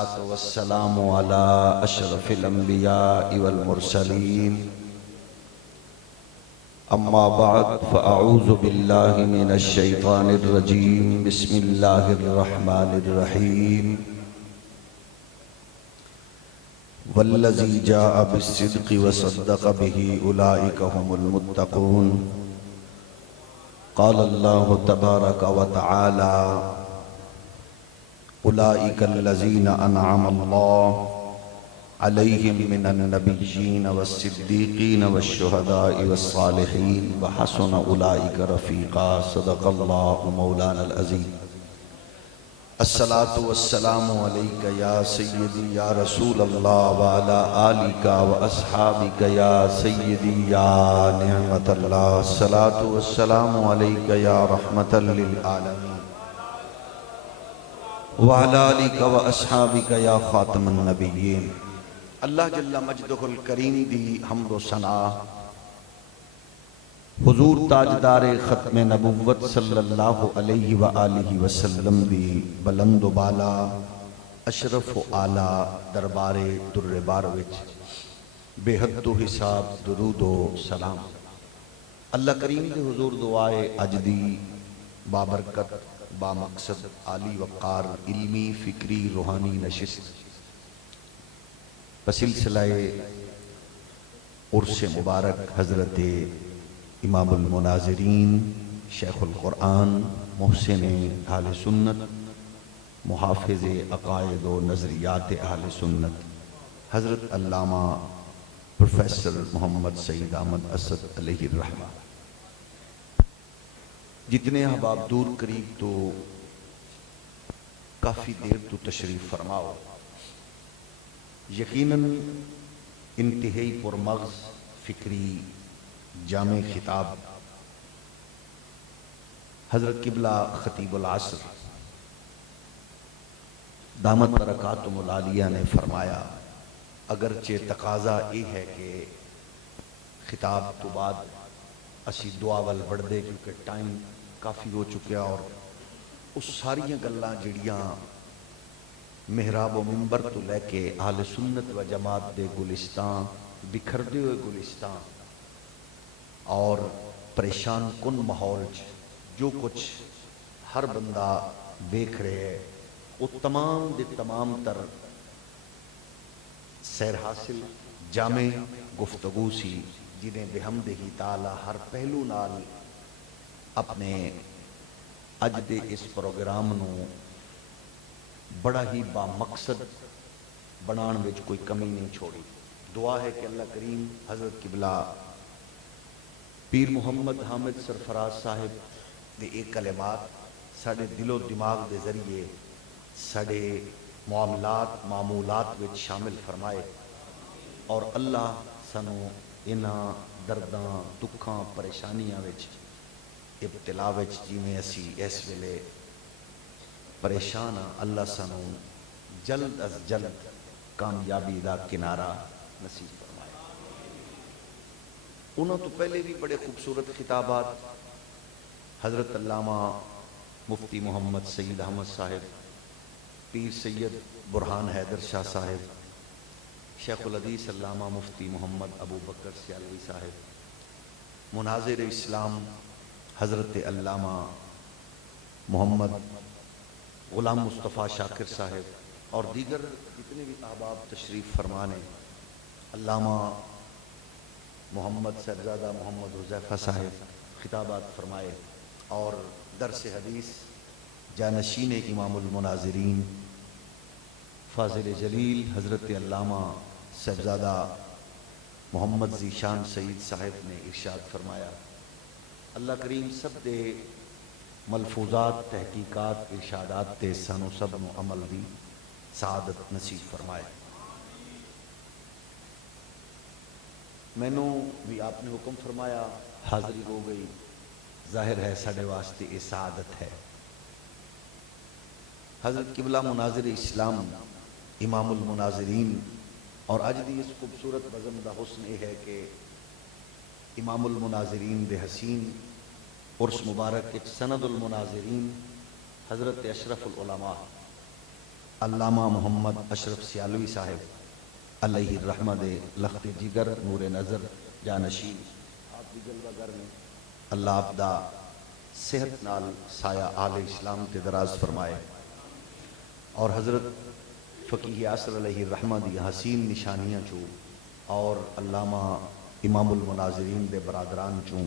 والصلاة والسلام على أشرف الأنبياء والمرسلين أما بعد فأعوذ بالله من الشيطان الرجيم بسم الله الرحمن الرحيم والذي جاء بالصدق وصدق به أولئك هم المتقون قال الله تبارك وتعالى أولئك الذين أنعم الله عليهم من النبيين والصديقين والشهداء والصالحين وحسن أولئك رفيقا صدق الله مولانا العظيم الصلاة والسلام عليك يا سيدي يا رسول الله وعلى آلك وأصحابك يا سيدي يا نعمة الله الصلاة والسلام عليك يا رحمة للعالمين وعلى آلك وأصحابك يا خاتم النبيين اللہ جل مجدہ الکریم دی حمد و ثنا حضور تاجدار ختم نبوت صلی اللہ علیہ وآلہ وسلم دی بلند و بالا اشرف و اعلی دربار در بار وچ بے حد و حساب درود و سلام اللہ کریم دی حضور دعائے اج دی بابرکت با مقصد عالی وقار علمی فکری روحانی نشست بسلسلہ عرس مبارک حضرت امام المناظرین شیخ القرآن محسن اہل سنت محافظ عقائد و نظریات اہل سنت حضرت علامہ پروفیسر محمد سعید احمد اسد علیہ الرحمہ جتنے احباب دور قریب تو کافی دیر تو تشریف فرماؤ یقیناً انتہائی پرمغز فکری جامع خطاب حضرت قبلہ خطیب العصر دامت برکاتہم العالیہ نے فرمایا اگرچہ تقاضا یہ ہے کہ خطاب تو بعد اسی دعا وال بڑھ دے کیونکہ ٹائم کافی ہو چکیا اور اس ساریاں گلاں جڑیاں محراب و منبر تو لے کے اہل سنت و جماعت دے گلستان بکھر دے ہوئے گلستان اور پریشان کن ماحول جو کچھ ہر بندہ دیکھ رہے ہے وہ تمام دے تمام تر سیر حاصل جامع گفتگو سی جنہیں بحمدہ تعالی ہر پہلو نال اپنے اج دے اس پروگرام نو بڑا ہی با مقصد بنان وچ کوئی کمی نہیں چھوڑی دعا ہے کہ اللہ کریم حضرت قبلہ پیر محمد حامد سرفراز صاحب دے ایک کلمات ساڑے دل و دماغ دے ذریعے ساڑے معاملات معمولات وچ شامل فرمائے اور اللہ سانو انہاں درداں دکھاں پریشانیاں وچ ابتلا وچ جویں اسی اس ویلے پریشان اللہ سانو جلد از جلد کامیابی دا کنارہ نصیب فرمائے انہوں تو پہلے بھی بڑے خوبصورت خطابات حضرت علامہ مفتی محمد سعید احمد صاحب پیر سید برہان حیدر شاہ صاحب شیخ الحدیث علامہ مفتی محمد ابو بکر سیالوی صاحب مناظر اسلام حضرت علامہ محمد غلام مصطفیٰ شاکر صاحب اور دیگر جتنے بھی احباب تشریف فرمانے علامہ محمد صاحبزادہ محمد حذیفہ صاحب خطابات فرمائے اور درس حدیث جانشین امام المناظرین فاضل جلیل حضرت علامہ صاحبزادہ محمد ذیشان سعید صاحب نے ارشاد فرمایا اللہ کریم سب دے ملفوظات تحقیقات ارشادات تے سانو سب نو عمل دی سعادت نصیب فرمائے میں نو بھی آپ نے حکم فرمایا حاضری ہو گئی ظاہر ہے ساڑے واسطے یہ سعادت ہے حضرت قبلہ مناظر اسلام امام المناظرین اور اج دی اس خوبصورت بزم دا حسن یہ ہے کہ امام المناظرین دے حسین عرس مبارک سند المناظرین حضرت اشرف العلماء علامہ محمد اشرف سیالوی صاحب علیہ الرحمہ دے لخت جگر نور نظر جانشین آپ بھی جلوہ گر میں اللہ آپ دا صحت نال سایہ آل اسلام تے دراز فرمائے، اور حضرت فقیہ اصل علیہ الرحمہ دی حسین نشانیاں چوں اور علامہ امام المناظرین دے برادران چوں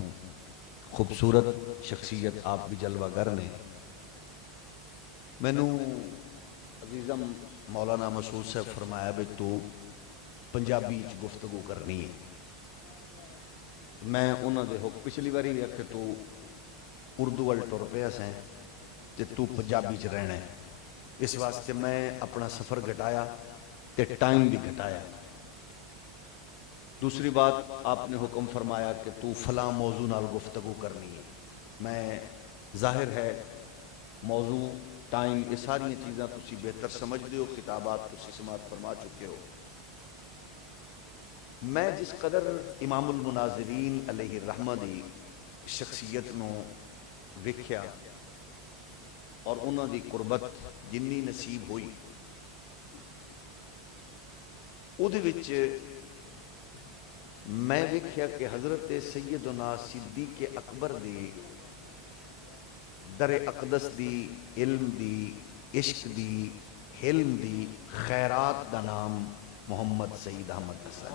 خوبصورت شخصیت آپ بھی جلوہ گر نے۔ مینوں عزیزم مولانا مسعود صاحب فرمایا بھی تو پنجابی گفتگو کرنی ہے، میں انہوں دے حکم پچھلی باری بھی کہ تو اردو وال ٹر پیا سیں تے تو پنجابی چ رہنا ہے، اس واسطے میں اپنا سفر گھٹایا تے ٹائم بھی گھٹایا۔ دوسری بات آپ نے حکم فرمایا کہ تو فلاں موضوع نال گفتگو کرنی ہے، میں ظاہر ہے موضوع ٹائم یہ ساری چیزاں تسی بہتر سمجھ دیو، کتابات تسی سماعت فرما چکے ہو۔ میں جس قدر امام المناظرین علیہ الرحمہ دی شخصیت نو ویکھیا اور انہاں دی قربت جنی نصیب ہوئی، اودے وچ میں ویکھیا کہ حضرت سیدنا صدیق اکبر دی در اقدس دی، علم دی، عشق دی، حلم دی، خیرات دا نام محمد سعید احمد حسن۔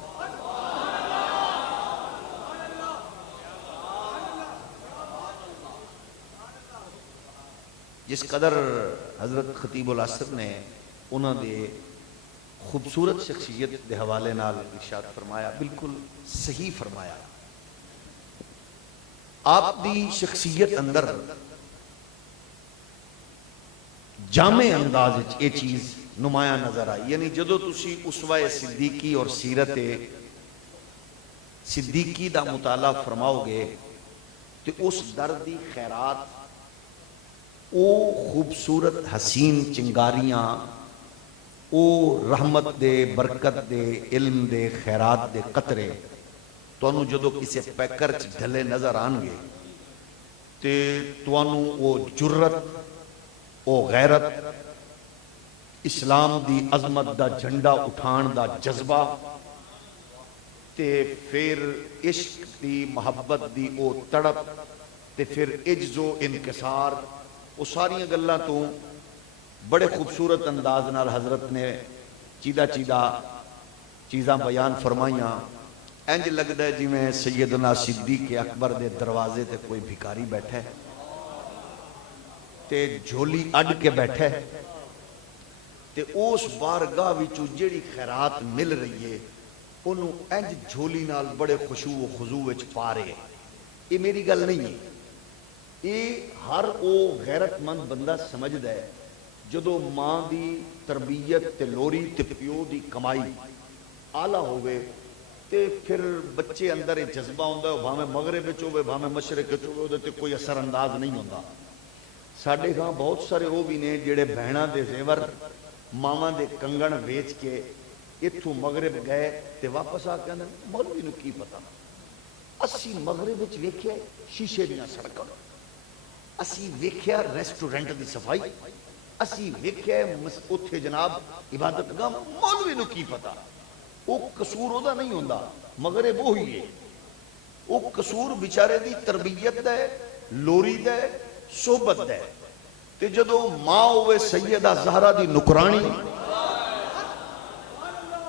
جس قدر حضرت خطیب العصر نے انہوں دے خوبصورت شخصیت دے حوالے نال ارشاد فرمایا، بالکل صحیح فرمایا۔ آپ دی شخصیت اندر جامع انداز یہ چیز نمایاں نظر آئی، یعنی جدو تسی اسوہ صدیقی اور سیرت صدیقی دا مطالعہ فرماؤ گے تو اس دردی خیرات، او خوبصورت حسین چنگاریاں، او رحمت دے، برکت دے، علم دے، خیرات دے قطرے توانو جدو کسے پیکر ڈھلے نظر آن گے تے توانو او جرت، او غیرت، اسلام دی عظمت دا جھنڈا اٹھان دا جذبہ تے پھر عشق دی، محبت دی او تڑپ تے پھر عجز و انکسار، وہ ساری گلاں تو بڑے خوبصورت انداز نال حضرت نے چیدہ چیزاں بیان فرمائیاں۔ انج لگدا ہے جی میں سیدنا صدیق اکبر دے دروازے تے کوئی بھکاری بیٹھا ہے تے جھولی اڈ کے بیٹھا ہے تے اس بارگاہ وچوں جیڑی خیرات مل رہی ہے انہوں انج جھولی نال بڑے خشوع و خضوع وچ پا رہے۔ یہ میری گل نہیں ہے، یہ ہر او غیرت مند بندہ سمجھدا ہے جدو ماں دی تربیت تے لوری تے پیو دی کمائی آلہ ہوئے تے پھر بچے اندر ایک جذبہ ہوندہ ہے، بھامے مغرب وچ ہوئے بھامے مشرق وچ ہوئے تے کوئی اثر انداز نہیں ہوندہ۔ ساڑھے ہاں بہت سارے وہ بھی نے جڑے بہناں دے زیور ماما دے کنگن ویچ کے اتھو مغرب گئے تے واپس آ کے مولوی نو کی پتا، اسی مغرب وچ ویکھیا شیشے دیاں سڑکاں، اسی ویکھیا ریسٹورنٹ دی صفائی، اسی ویکھیا اتھے جناب عبادت گاہ، مولوی نو کی پتا۔ وہ قصور ہودا نہیں ہوندا، مغرب وہی ہے، وہ قصور بیچارے دی تربیت دے، لوری دے، صحبت دے۔ تے جدو ماں ہوئے سیدہ زہرا دی نکرانی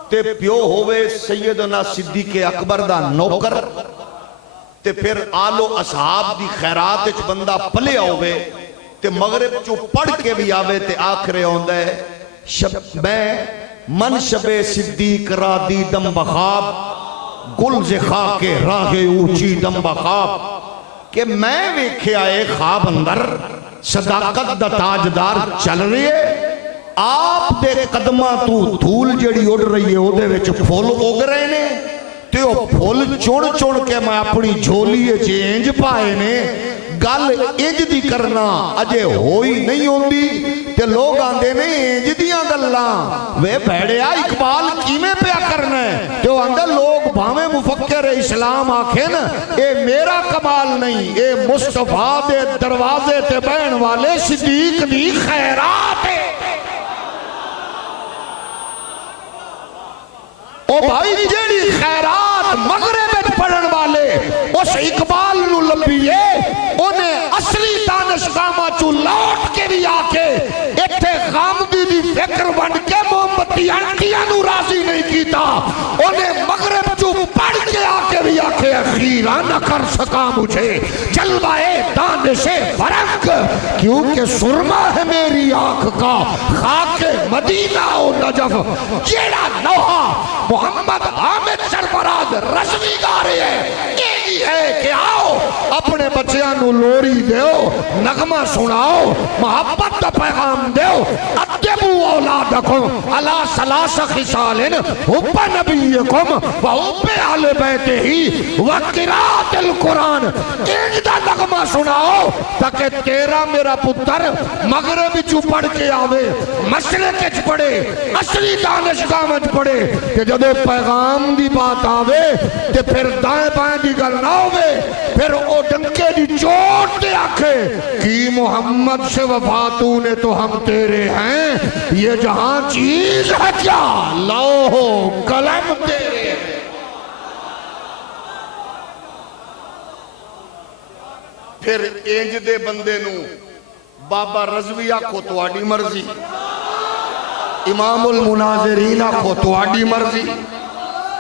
تے پیو ہوئے سیدنا صدیق اکبر دا نوکر تے پھر آل و اصحاب دی خیرات اچ بندہ پلے ہوئے تے مغرب چو پڑھ کے بھی آوے تے آخرے ہوندہ ہے میں من شب صدیق را دیدم بخواب گل زخا کے راہ اونچی دم بخواب، کہ میں ویکھے آئے خواب اندر صداقت دا تاجدار چل رہی ہے، آپ دے قدمہ تو دھول جڑی اڑ رہی ہے او دے وچ پھول اگ رہے نے تے او پھول چون کے میں اپنی جھولی چینج پائے نے۔ گل انج دی کرنا اجے ہوئی نہیں ہوندی تے لوگ آندے نے انج دیاں گلاں وے بھڑیا اقبال کیویں پیا کرنا ہے تے آندے لوگ بھاویں مفکر اسلام آکھن اے میرا کمال نہیں، اے مصطفیٰ دے دروازے تے بہن والے صدیق دی خیرات ہے۔ او بھائی جیڑی خیرات مغرب پڑھن والے اس اقبال نو لبیے انہیں اصلی دانشگاہ چو لوٹ کے بھی آکے اتھے غامدی دی فکر بن کے محمدی انٹیاں نو راضی نہیں کیتا انہیں مغرب چو پڑھ کے آکے بھی آکے اخیرہ نہ کر سکا مجھے جلوائے دانش فرق کیونکہ سرما ہے میری آنکھ کا خاک مدینہ و نجف جیڑا نوحہ محمد حامد سرفراز رضوی گا رہے ہیں یہی ہے کہ آؤ اپنے بچیاں نو لوری دیو نغمہ سناؤ محبت دا پیغام دیو اتبو اولادکم علی ثلاث خصال حب نبیکم و حب اہل بیت ہی و قرات القرآن ایک دا نغمہ سناؤ تاکہ تیرا میرا پتر مغرب چو پڑھ کے آوے مشرق چ پڑھے اصلی دانشگاہ میں پڑھے کہ جب پیغام دی بات آوے تے پھر دائیں بائیں دی گل نہ ہوئے پھر او ڈنکے دی چوٹ دے آکھے کی محمد سے وفاتوں نے تو ہم تیرے ہیں یہ جہاں چیز ہے کیا لوح قلم تیرے ہیں پھر انج دے بندے نو بابا رضوی آکھو تو آڈی مرضی امام المناظرین آکھو تو آڈی مرضی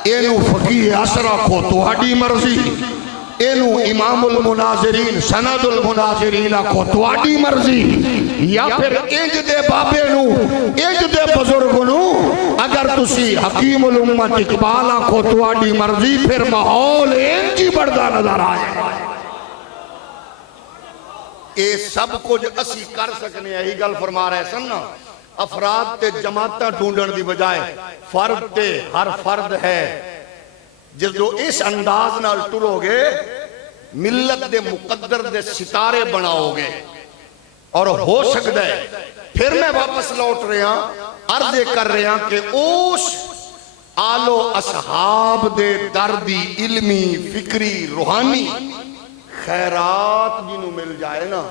اینو فقیہ عصر آکھو تو آڈی مرضی اینو امام المناظرین سند المناظرین آکھو تو آڈی مرضی یا پھر انج دے بابے نو انج دے بزرگ نو اگر تسی حکیم الامت اقبال آکھو تو آڈی مرضی پھر ماحول انجی بڑھدا نظر آئے اے سب کچھ اسی کر سکنے ہیں ہی گل فرما رہے سن نا افراد تے جماعتاں ڈھونڈن دی بجائے فرد تے ہر فرد ہے جس جو اس انداز نال ٹرو گے ملت دے مقدر دے ستارے بناؤ گے اور ہو سکتا ہے پھر میں واپس لوٹ رہے ہیں عرض کر رہے ہیں کہ اس آل و اصحاب دے دردی علمی فکری روحانی خیرات جنہوں مل جائے نا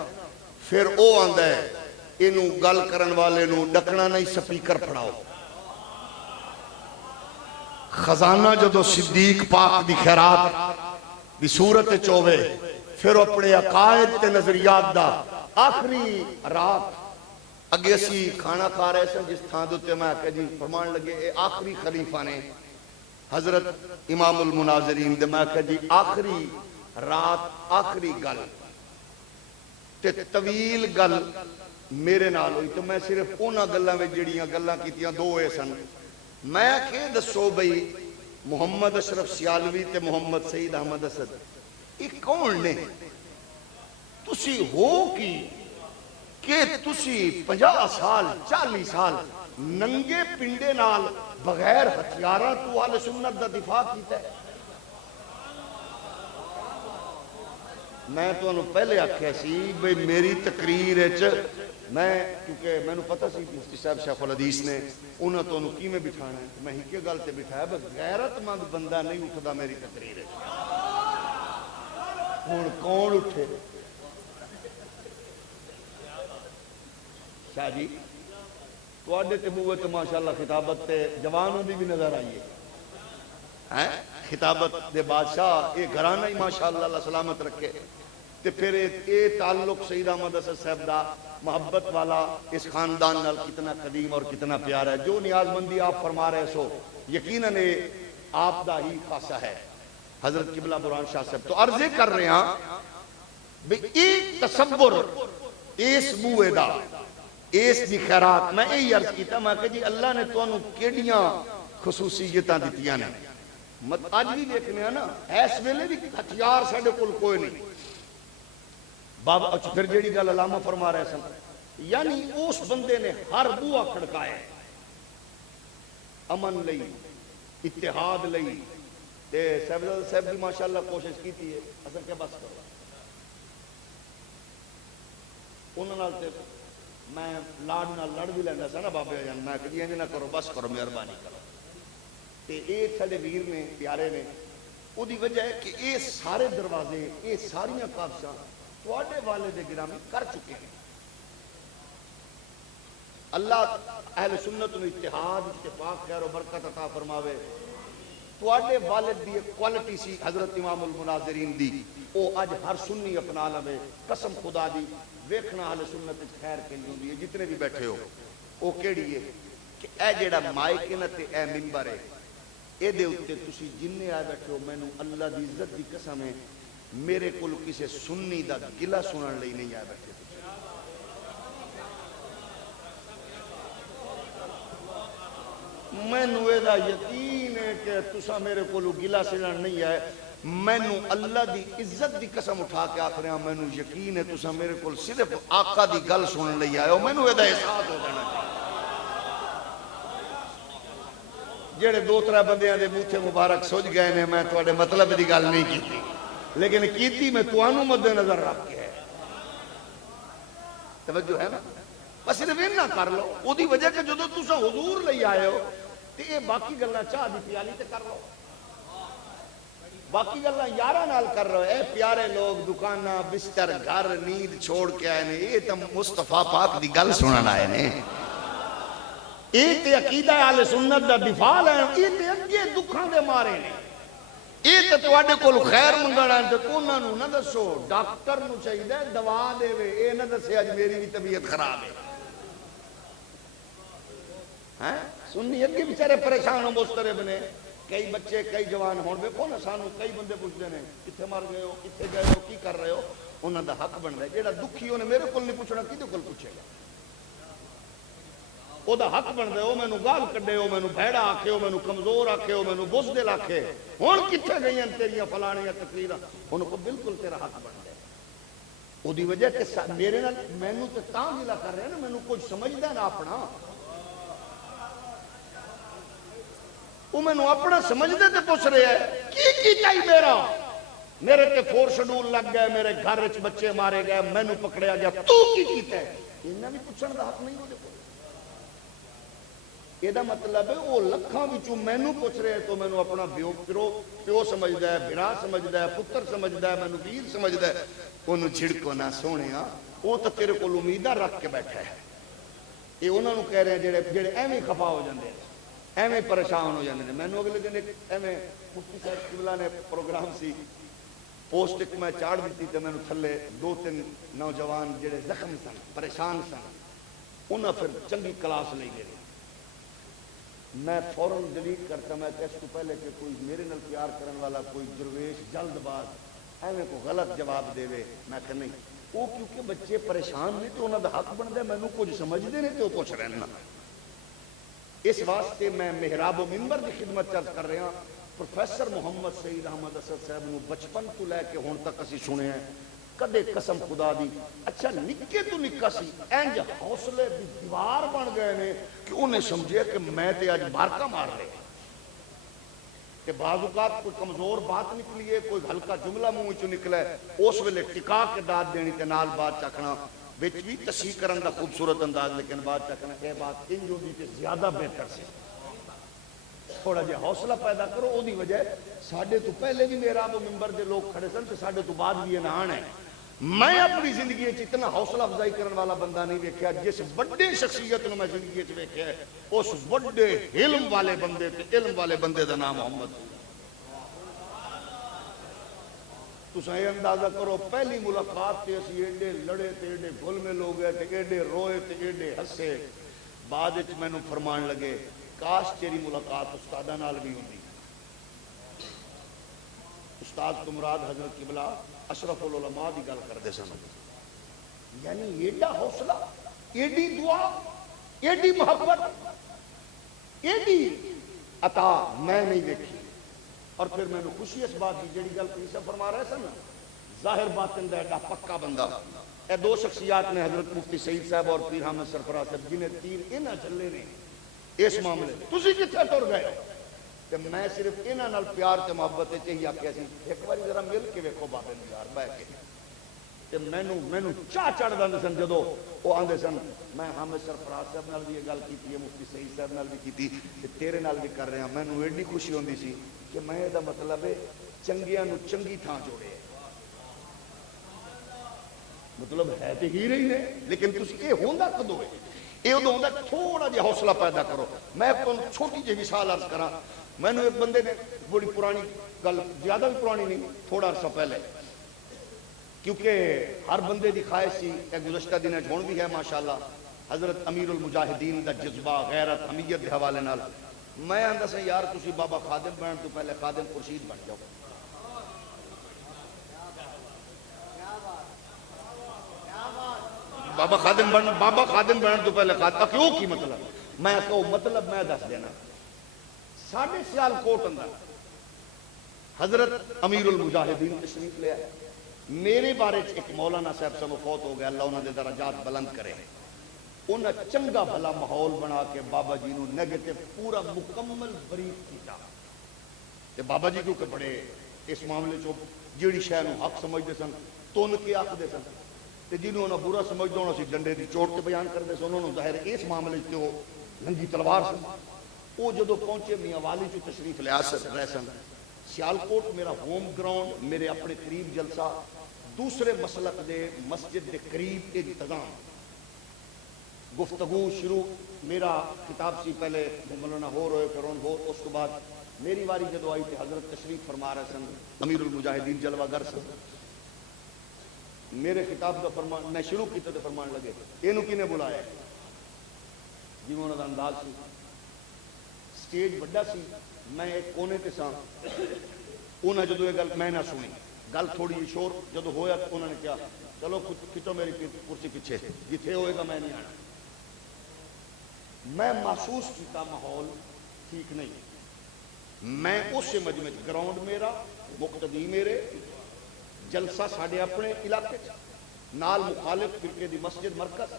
پھر او آندہ ہے انہوں گل کرن والے نو ڈکنا نہیں سپیکر پڑھاؤ خزانہ جدو صدیق پاک دی خیرات دی صورت چوبے پھر اپنے عقائد تے نظریات دا آخری رات اگے اسی کھانا کھا رہے سن جس تھان دوتے میں کہ جی فرمان لگے اے آخری خلیفہ نے حضرت امام المناظرین دے میں کہ جی آخری رات آخری گل تے طویل گل میرے نال ہوئی تو میں صرف اونا گلہ میں جڑیاں گلہ کیتیاں دو اے سن میں کہ دسو بھئی محمد اشرف سیالوی تے محمد سعید احمد اسد ایک کون نے تسی ہو کی کہ تسی 50 سال 40 سال ننگے پنڈے نال بغیر ہتھیاراں تو اہل سنت دا دفاع کیتا ہے میں تو انہوں پہلے آکھیا سی بھئی میری تقریر میں کیونکہ میں نے پتہ سی مفتی صاحب شیخ الحدیث نے انہوں تو انہوں کی میں بٹھانا ہے میں ہی کے گل تے بٹھایا بس غیرت مند بندہ نہیں اٹھدا میری تقریر ہن کون اٹھے شاہ جی تواڈے تے بوئے تے ماشاءاللہ خطابت تے جوانوں دی بھی نظر آئی ہے خطابت دے بادشاہ اے گھرانہ ہی ماشاءاللہ اللہ سلامت رکھے تے پھر اے تعلق سید احمد اسد صاحب دا محبت والا اس خاندان نال کتنا قدیم اور کتنا پیارا ہے جو نیاز مندی آپ فرما رہے سو یقیناً آپ دا ہی خاصہ ہے حضرت قبلہ برہان شاہ صاحب تو عرضے کر رہے ہیں بھئی ایک تصور اس بوئے دا اس دی خیرات میں یہی عرض کیتا میں کہ جی اللہ نے تو انہوں کیڑیاں خصوصیتاں دیتیاں نے آج بھی دیکھنے ہیں نا ایس ویلے بھی ہتھیار ساڑھے کل کوئی نہیں بابا اچھا پھر جیڑی گل علامہ فرما رہے سن یعنی اس بندے نے ہر بوہ کھڑکائے امن لئی اتحاد لئی تے صاحب بھی ماشاءاللہ کوشش کی تھی اصل کیا بس کرو انہوں نے میں لاڈ نہ لڑ بھی لینا سا نا بابے جان میں کہ جی نہ کرو بس کرو مہربانی کرو تے ایک ساڑے ویر نے پیارے نے وہ دی وجہ ہے کہ یہ سارے دروازے یہ ساریاں کابشاں تواڈے والد گرامی کر چکے ہیں اللہ اہل سنت و اتحاد اتفاق خیر و برکت عطا فرماوے تواڈے والد دی کوالٹی سی حضرت امام المناظرین دی، او اج ہر سنی اپنا لوے، قسم خدا دی ویکھنا اہل سنت وچ خیر کہندی ہوندی ہے جتنے بھی بیٹھے ہو، او کیڑی ہے کہ اے جیڑا مائک ہے نا تے اے منبر ہے، اے دے اوتے تسی جننے آئے بیٹھے ہو، مینوں اللہ دی عزت دی قسم ہے میرے کول کسے سنی دا گلہ سنن لئی نہیں آئے بیٹھے. مینوں اے دا یقین ہے کہ تسا میرے کولو گلہ سنن نہیں آئے. مینوں اللہ دی عزت دی قسم اٹھا کے آکھ رہا مینوں یقین ہے تسا میرے کول صرف آقا دی گل سنن لئی آئے ہو. مینوں اے دا احساس ہو جانا چاہیے. جڑے دو ترے بندیاں دے منہ مبارک سوچ گئے نے میں تواڈے مطلب دی گل نہیں کیتی، لیکن کیتی میں تانوں مد نظر رکھ کے ہے. توجہ ہے نا؟ بس صرف نہ کر لو او دی وجہ کہ جدوں تسا حضور لئی آئے ہو تے اے باقی گلاں چاہ دی پیالی تے کر لو، باقی گلاں یاراں نال کر لو. اے پیارے لوگ دکاناں بستر گھر نیند چھوڑ کے آئے نے، اے تے مصطفیٰ پاک دی گل سنن آئے نے. اے تے عقیدہ اہل سنت دا دفاع ہے. اے تے اگے دکھاں دے مارے نے. اے تے تواڈے کول خیر منگن آئے تے انہاں نوں نہ دسو ڈاکٹر نوں چاہیے دوا دے، اے نہ دسے اج میری بھی طبیعت خراب ہے. سنی اگے بیچارے پریشان ہو مسترب نے. کئی بچے کئی جوان ہون ویکھو نا سانو کئی بندے پوچھتے ہیں کتنے مر گئے ہو، کتنے گئے ہو، کی کر رہے ہو. انہاں دا حق بندا ہے. جیڑا دکھی ہونے میرے کول نہیں پوچھنا کدے کول پوچھے گا؟ او دا حق بندا ہے. او مینوں گال کڈے، او مینوں بھیڑا آکھے، او مینوں کمزور آکھے، او مینوں بزدل آکھے، ہن کتنے گئیاں تیریاں فلانیاں تقریراں، انہاں کو بالکل تیرا حق بندا ہے. او دی وجہ کہ میرے نال مینوں تے تاں گلا کر رہے ہیں نا، مینوں کچھ سمجھدا نہ اپنا. وہ مینوں اپنا سمجھدے تے پوچھ رہے ہیں کی چاہیے میرا؟ میرے تے 4 شیڈول لگ گئے، میرے گھر وچ بچے مارے گئے، مینوں پکڑیا گیا، تو کی کیتا ہے؟ انہاں بھی پوچھن دا حق نہیں ہو دے کول. یہ دا مطلب ہے وہ لکھاں وچوں مینوں پوچھ رہے ہیں تو مینوں اپنا پیو سمجھدا ہے، بھرا سمجھدا ہے، پتر سمجھدا ہے، مینوں ویر سمجھدا ہے. اونوں چھڑکو نہ سونیا، وہ تو تیرے کول امیداں رکھ کے بیٹھا ہے. یہ انہاں نوں کہہ رہے ہیں جڑے ایویں خفا ہو جاندے ہیں، ایویں پریشان ہو جاندے ہیں. مینوں اگلے دن ایک ایویں مفتی صاحب قبلہ نے پروگرام سی پوسٹ ایک میں چاڑ دیتی تے مینوں تھلے 2-3 نوجوان جڑے زخم سن، پریشان سن، انہاں پھر چنگی کلاس لئی گئے. میں فوراً ڈیلیٹ کرتا. میں کہ اس کو پہلے کہ کوئی میرے نال پیار کرن والا کوئی درویش جلد باز ایویں کو غلط جواب دے، میں کہ نہیں. وہ کیونکہ بچے پریشان نے تو انہاں دا حق بندا ہے، مینوں کچھ سمجھدے نے تے وہ پوچھ رہے ہیں. اس واسطے میں محراب و منبر کی خدمت چرچ کر رہا. پروفیسر محمد سعید احمد اسد صاحب نو بچپن تو لے کے ہن تک اسی سنے ہیں، کدے قسم خدا دی اچھا نکے تو نکا سی انج حوصلے دی دیوار بن گئے نے کہ انہیں سمجھے کہ میں تے اج بارکا مار لے. کہ بعض اوقات کوئی کمزور بات نکلی ہے، کوئی ہلکا جملہ منہ وچوں نکلا ہے، اس ویلے ٹکا کے داد دینی تے نال بات چکھنا وچ بھی تصحیح کرن دا خوبصورت انداز، لیکن بات چکھنا اے بات انج ہوندی تے زیادہ بہتر سی. تھوڑا جہا حوصلہ پیدا کرو. او دی وجہ ساڈے تو پہلے بھی محراب و منبر دے لوگ کھڑے سن تے ساڈے تو بعد بھی یہ آن ہے. میں اپنی زندگی اتنا حوصلہ افزائی کرنے والا بندہ نہیں دیکھا. جس بڑے شخصیت نے میں زندگی دیکھا ہے اس بڑے علم والے بندے تے علم والے بندے دا نام محمد. تساں یہ اندازہ کرو پہلی ملاقات تے اسی ایڈے لڑے تے ایڈے گل میں لوگ گئے تے ایڈے روئے تے ایڈے ہسے. بعد وچ مینوں فرمان لگے کاش تیری ملاقات استاداں نال بھی ہوندی. استاد تو مراد حضرت قبلہ اشرف العلماء دی گل کردے سن. یعنی ایڈا حوصلہ، ایڈی دعا، ایڈی محبت، ایڈی عطا میں نہیں دیکھی. اور پھر میں نے خوشی اس بات کی جڑی گل پیسہ فرما رہے سن، ظاہر باطن دا ایڈا پکا بندہ. اے دو شخصیات نے حضرت مفتی سعید صاحب اور پیر حامد سرفراز صاحب جنہیں تیر انہاں چلے نے اس معاملے. تسی کتھے ٹر گئے؟ کہ میں صرف انہاں نال پیار تے محبت تے چاہیے آکھیا سی ایک بار ذرا مل کے ویکھو بابے نوں یار بیٹھ کے. تے مینوں چاہ چڑھ دے سن جدوں وہ آندے سن میں حامد سرفراز صاحب نال بھی یہ گل کیتی ہے، مفتی سعید صاحب نال بھی کیتی تے تیرے نال بھی کر رہے ہیں. مینوں ایڈی خوشی ہوندی سی کہ میں دا مطلب ہے چنگیاں نو چنگی تھاں جوڑے. مطلب ہے تے ہی رہی نے لیکن تسی اے ہوندا کدوں ہے؟ یہ ادو ہوتا تھوڑا جہا حوصلہ پیدا کرو. میں چھوٹی جی مثال عرض کرا. مینو ایک بندے نے بڑی پرانی گل, زیادہ بھی پرانی نہیں, تھوڑا عرصہ پہلے, کیونکہ ہر بندے کی خواہش سی گزشتہ دن ہوں بھی ہے ماشاءاللہ, حضرت امیر المجاہدین دا جذبہ غیرت حمیت کے حوالے نال. میں آندا سا یار تسی بابا خادم بنن تو پہلے خادم خورشید بن جاؤ. بابا خادم بنن تو پہلے خادم کیوں کی مطلب؟ میں کہو مطلب میں دس دینا. ساڑھے سیال کوٹ اندر حضرت امیر المجاہدین تشریف لے آئے. میرے بارے ایک مولانا صاحب سے فوت ہو گیا, اللہ انہوں نے درجات بلند کرے. انہیں چنگا بھلا ماحول بنا کے بابا جی نو نیگیٹو پورا مکمل بریف کیتا. تے بابا جی کیونکہ بڑے اس معاملے چو جیڑی شے نو حق سمجھتے سن تن کے آخدے سن, تے جنہوں انہوں برا سمجھتے ہونا سی ڈنڈے دی چوٹ کے بیان کرتے سن. انہوں ظاہر اس معاملے تے وہ ننگی تلوار سن. وہ جدو پہنچے میاں والی چو تشریف لے رہے سن. سیالکوٹ میرا ہوم گراؤنڈ, میرے اپنے قریب جلسہ, دوسرے مسلک دے مسجد دے قریب انتظام, گفتگو شروع. میرا خطاب سی پہلے مولانا ہو رہے پھر ہو, اس کے بعد میری واری جدو آئی تھی حضرت تشریف فرما رہے سن امیر المجاہدین جلوہ گر سن. میرے خطاب کا فرمان میں شروع کیتے تو فرمان لگے اینو کی نے بلایا جی میں انہوں کا انداز سی. سٹیج بڑا سی, میں ایک کونے تے سا. انہوں نے جدو یہ گل میں نہ سنی, گل تھوڑی شور جدو ہویا تو انہوں نے کہا چلو کھچو میری کرسی پیچھے, جتھے ہوئے گا میں نہیں آنا. میں محسوس کیتا ماحول ٹھیک نہیں. میں اس مجمع گراؤنڈ میرا, مقتدی میرے, جلسہ ساڑھے اپنے علاقے نال مخالف فرقے دی مسجد مرکز.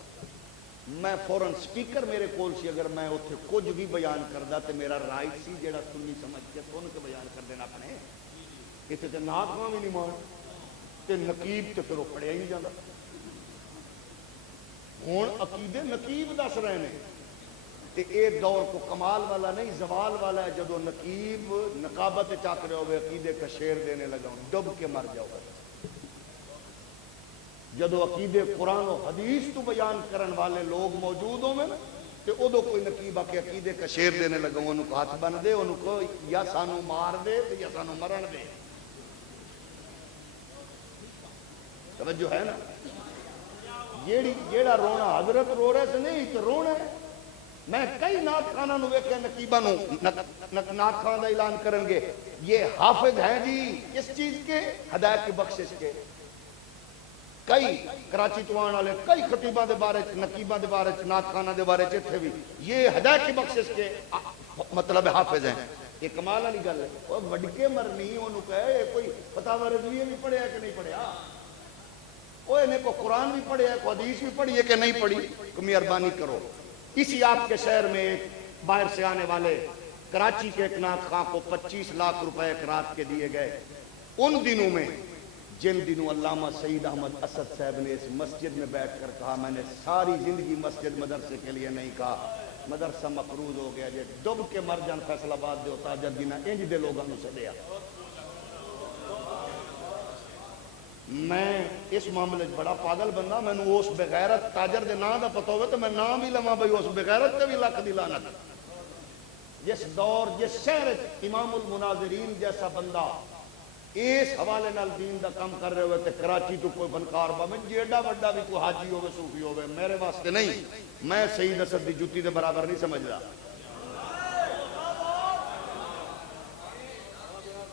میں فوراً سپیکر میرے کول سی, اگر میں اتنے کچھ بھی بیان کردا تے میرا رائٹ سی جیڑا سنی سمجھ کے سن کے بیان کر دینا اپنے. اتنے تے ناک بھی نہیں مان تے نقیب تے پھر وہ پڑھیا ہی نہیں جاتا. ہوں عقیدے نقیب دس رہے ہیں تے اے دور کو کمال والا نہیں زوال والا ہے. جدو نقیب نقابت چاک رہے ہوئے عقیدے کا شعر دینے لگا ڈب کے مر جاؤ. جدو عقیدے قرآن و حدیث تو بیان کرن والے لوگ موجود ہوں نا تے ادو کوئی نقیب آ کے عقیدے کا شعر دینے لگا, انہوں کو ہاتھ بن دے, انہوں کو یا سانو مار دے یا سانو مرن دے. توجہ ہے نا, جیڑا رونا حضرت رو رہے سے نہیں تو رونا ہے. میں کئی نعت خانہ نو ویکھے نقیبہ نو نعت خانہ دا اعلان کریں گے یہ حافظ ہیں جی اس چیز کے, ہدایت کی بخشش کے. کئی کراچی توان والے کئی خطیبہ دے بارے نقیبہ دے بارے نعت خانہ دے بارے چتھے بھی یہ ہدایت کی بخشش کے مطلب حافظ ہیں. یہ کمال والی گل ہے. وہ وڈکے مرنی انہوں کہے کوئی فتاوی رضویہ بھی پڑھیا کہ نہیں پڑھیا, وہ انہیں کو قرآن بھی پڑھیا کو حدیث بھی پڑھی ہے کہ نہیں پڑھی. مہربانی کرو. اسی آپ کے شہر میں ایک باہر سے آنے والے کراچی کے ایک نعت خواں کو 25 لاکھ روپے ایک رات کے دیے گئے. ان دنوں میں جن دنوں علامہ سعید احمد اسد صاحب نے اس مسجد میں بیٹھ کر کہا میں نے ساری زندگی مسجد مدرسے کے لیے نہیں کہا, مدرسہ مفروض ہو گیا جے ڈب کے مر جان فیصل آباد دے تاجر دینا انج دے لوگوں نے سدیا. میں اس معاملے بڑا پاگل بندہ, میں نے اس بغیرت تاجر دے نام دا پتہ ہوئے تو میں نام بھی لواں بھائی اس بغیرت تے بھی لکھ دی لعنت. جس دور جس شہر امام المناظرین جیسا بندہ اس حوالے نال دین دا کام کر رہے ہوئے تے کراچی تو کوئی فنکار با میں جیڑا بڑا بھی کوئی حاجی ہوئے صوفی ہوئے میرے واسطے نہیں. میں سید اسد دی جوتی دے برابر نہیں سمجھ رہا.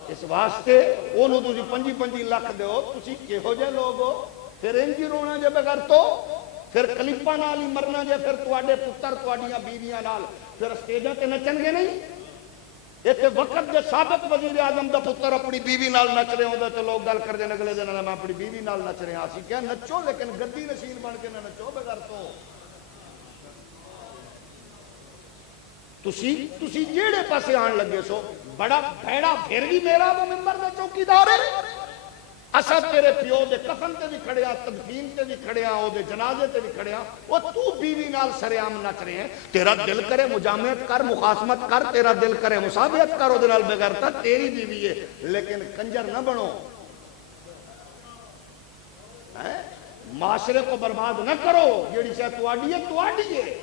اس واسطے انہوں تسی 25 لاکھ دیو, تسی کہو جے لوگ ہو پھر انجی رونا جے بغیر تو پھر کلپاں نال ہی مرنا جے, پھر تواڈے پتر تواڈیاں بیویاں نال پھر اسٹیجاں تے نچن گے نہیں. ایک وقت جے سابق وزیر اعظم دا پتر اپنی بیوی نال نچ رہے ہوندا تے لوگ گل کر دے اگلے دن میں اپنی بیوی نال نچ رہا. اسی کیا نچو لیکن گدی نشین بن کے نہ نچو بغیر تو. تسی جیڑے پاسے آن لگے سو بڑا بھیڑا پھر بھی میرا وہ ممبر دا چوکیدار ہے. اسد تیرے پیو دے کفن تے بھی کھڑیا, تدفین تے بھی کھڑیا, او دے جنازے تے بھی کھڑیا, وہ تو بیوی نال سریام نچ رہے ہیں. تیرا دل کرے مجامعت کر, مخاصمت کر, تیرا دل کرے مصابیت کر, او دے نال بغیرتا تیری بیوی ہے, لیکن کنجر نہ بنو. معاشرے کو برباد نہ کرو. جیڑی شے تواڈی ہے تواڈی ہے,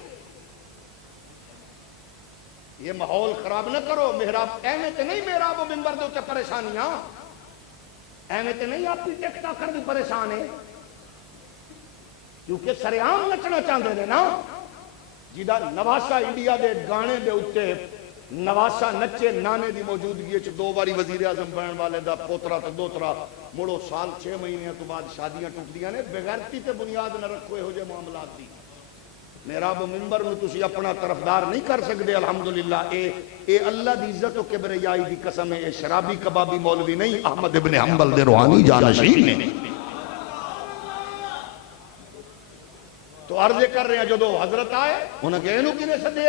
یہ ماحول خراب نہ کرو. محراب ایویں تے نہیں محراب و منبر دے اوتے پریشانیاں ایویں تے نہیں آپ ٹک ٹاکر بھی پریشان ہے کیونکہ سریعام نچنا چاہتے ہیں نا. جدا نواسا انڈیا دے گانے دے اوتے نواسا نچے نانے دی موجودگی وچ 2 باری وزیر اعظم بنن والے دا پوترا تے دوترا مڑو سال 6 مہینے تو بعد شادیاں ٹوٹدیاں نے. بغیرتی تے بنیاد نہ رکھو یہو جے معاملات دی. محراب و منبر نو تسی اپنا طرفدار نہیں کر سکتے. الحمدللہ اے اللہ دی عزت و کبریائی دی قسم ہے. اے شرابی کبابی مولوی نہیں, احمد ابن حنبل دے روحانی جانشین نے. تو عرض کر رہے ہیں جدو حضرت آئے انہوں نے انہوں کی نے سدے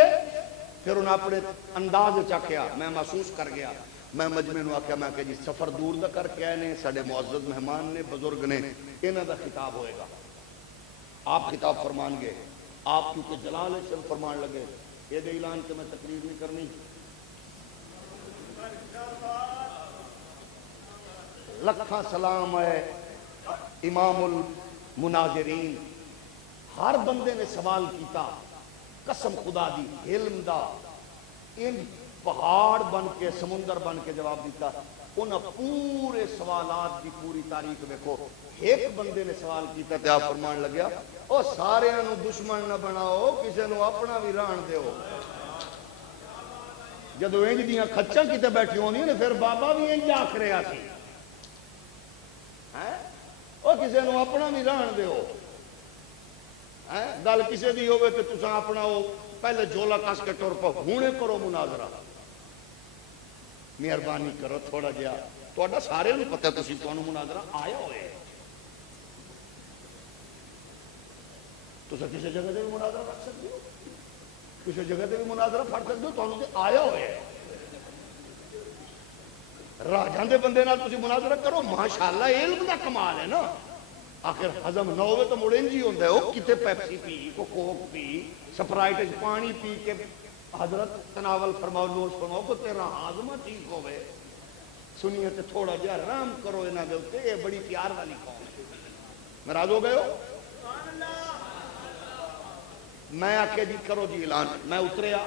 پھر انہوں نے اپنے انداز چکیا. میں محسوس کر گیا. میں مجمع نو آکھیا میں کہ جی سفر دور دا کر کے آئے نے, ساڈے معزز مہمان نے, بزرگ نے, انہاں دا خطاب ہوئے گا. آپ خطاب فرمان گے. آپ کیونکہ جلال شم فرمان لگے یہ دے اعلان کہ میں تقریر نہیں کرنی. لکھاں سلام ہے امام المناظرین. ہر بندے نے سوال کیتا قسم خدا دی علم دا ان پہاڑ بن کے سمندر بن کے جواب دیتا. انہاں پورے سوالات دی پوری تاریخ دیکھو. ایک بندے نے سوال کیتا تے آپ فرمان لگیا او سارے نو دشمن نہ بناؤ, کسے نو اپنا بھی ران دیو. جدو انج دیاں کھچاں کیتے بیٹھی ہونی نے پھر بابا بھی انج آکھ رہا سی او کسے نو اپنا بھی ران دیو. گل کسے دی ہوئے تے تساں اپنا او پہلے جھولا کس کے ٹر پاؤ. ہونے کرو مناظرہ, مہربانی کرو تھوڑا جہا. تہاڈا سارے نوں پتہ تسی تانوں مناظرہ آیا ہوئے. تساں کسی جگہ دے بھی مناظرہ رکھ سکتے ہو, کسی جگہ دے بھی مناظرہ پھڑ سکتے ہو. تانوں تے آیا ہوئے راجاں دے بندے نال تسی مناظرہ کرو. ماشاءاللہ علم دا کمال ہے نا. آخر ہضم نہ ہوئے تو مڑے جی ہوتا ہے. وہ کتے پیپسی پی, کو کوک پی, سپرائٹ پانی پی کے حضرت تناول فرماؤ, نوش فرماؤ کو تیرا ہاضمہ ٹھیک ہوئے. سنیے تے تھوڑا جہا رام کرو انہاں دے اوتے. یہ بڑی پیار والی قوم ہے. ناراض ہو گئے ہو؟ میں آکھیا جی کرو جی اعلان. میں اتریا,